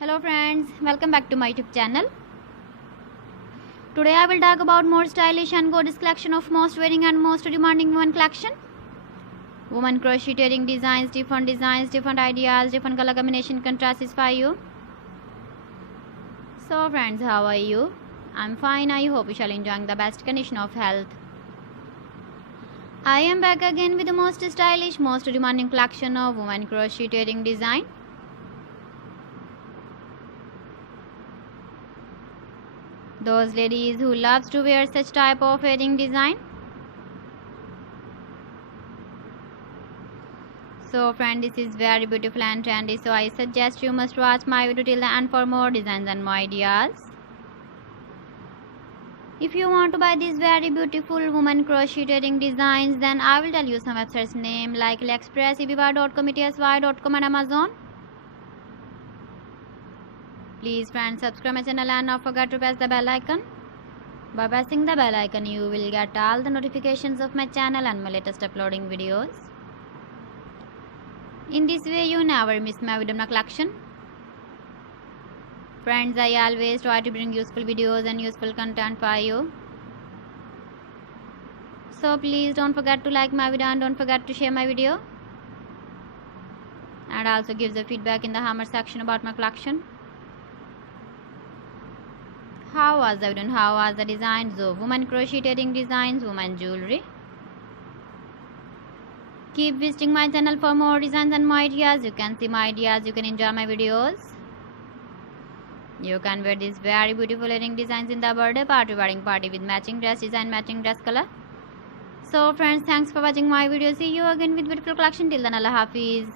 Hello friends, welcome back to my YouTube channel. Today I will talk about more stylish and gorgeous collection of most wearing and most demanding women collection. Women crocheting designs, different ideas, different color combination can satisfy you. So friends, how are you? I'm fine. I hope you shall enjoying the best condition of health. I am back again with the most stylish, most demanding collection of women crocheting design. Those ladies who loves to wear such type of wedding design. So friend, this is very beautiful and trendy, so I suggest you must watch my video till the end for more designs and more ideas. If you want to buy these very beautiful woman crocheting designs, then I will tell you some websites name like AliExpress, eBay.com, etsy.com and Amazon. Please friends, subscribe my channel and not forget to press the bell icon. By pressing the bell icon, you will get all the notifications of my channel and my latest uploading videos. In this way, you never miss my video collection. Friends, I always try to bring useful videos and useful content for you. So please don't forget to like my video and don't forget to share my video. And also give the feedback in the comment section about my collection. How was the video and how was the designs of women crocheting designs, women jewelry? Keep visiting my channel for more designs and more ideas. You can see my ideas, you can enjoy my videos. You can wear these very beautiful wedding designs in the birthday party, wedding party with matching dress design, matching dress color. So friends, thanks for watching my video. See you again with beautiful collection. Till then, Allah Hafiz.